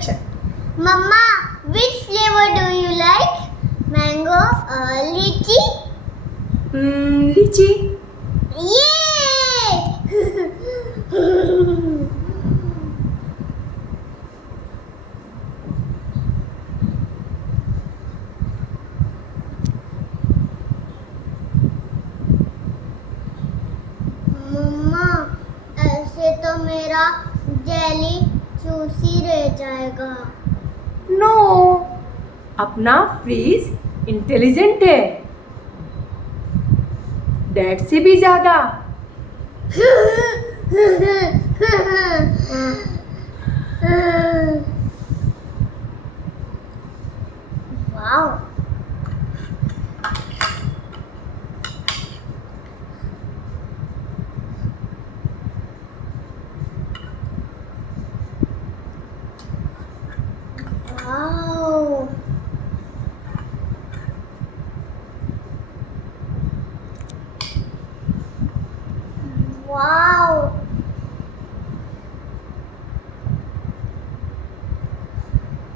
direction. Mama, which flavor do you like? Mango or lychee? Lychee. Yay! मम्मा, ऐसे तो मेरा जेली चूसी रह जाएगा. नो, अपना फ्रीज इंटेलिजेंट है, डैड से भी ज्यादा. वाओ. Wow. Wow.